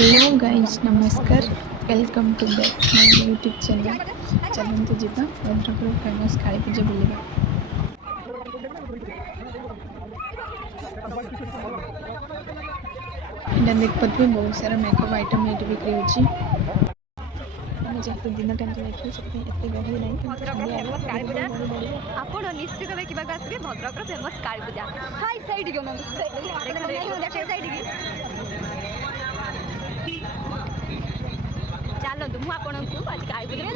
Hello guys नमस्कार welcome to back my YouTube channel. चलते जीवा भद्रक फेमस काली पूजा बुलवा। यहाँ देखते बहुत सारा मेकअप आइटम ये बिक्री होची। जेहेतु दिन टाइम जाइए से गहली ना ଆପଣ ନିଶ୍ଚିତ ଦେଖିବାକୁ ଆସିବେ ଭଦ୍ରକର famous Kali Puja. High side କି ଚାଲନ୍ତୁ ମୁଁ ଆପଣଙ୍କୁ ଆଜି କାଳୀ ପୂଜାରେ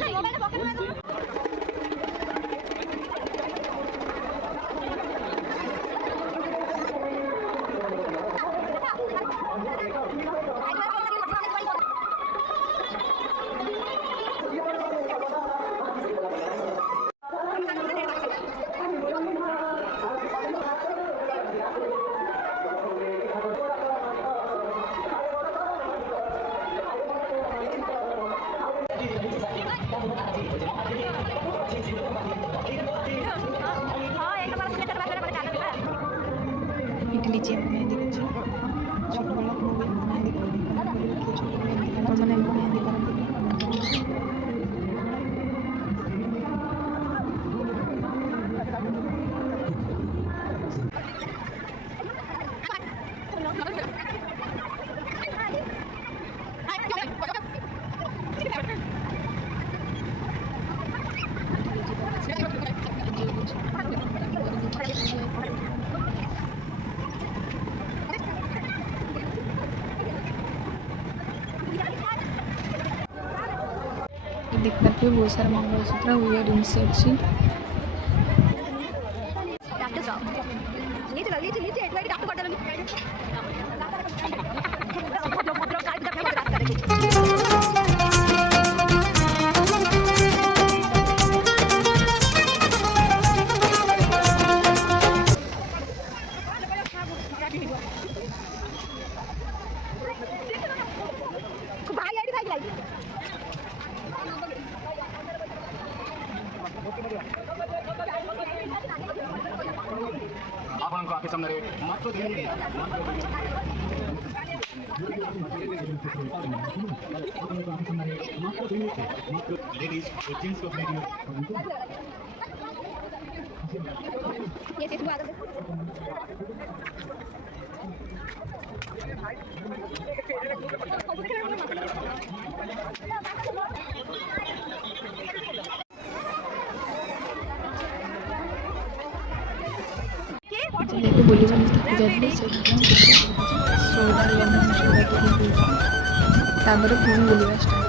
इडली चेन मेहंदी कुछ छोट बड़ा मेहंदी छोट मैंने मेहंदी देखते बहुत सारा मंगलसूत्र इयरिंग्स अच्छी ଆପଣଙ୍କ ଆଖି ସାମ୍ନାରେ ମାତ୍ର देखो बुली जाइए सोडा लेमन सोडा पुणी बुलवा स्टार्ट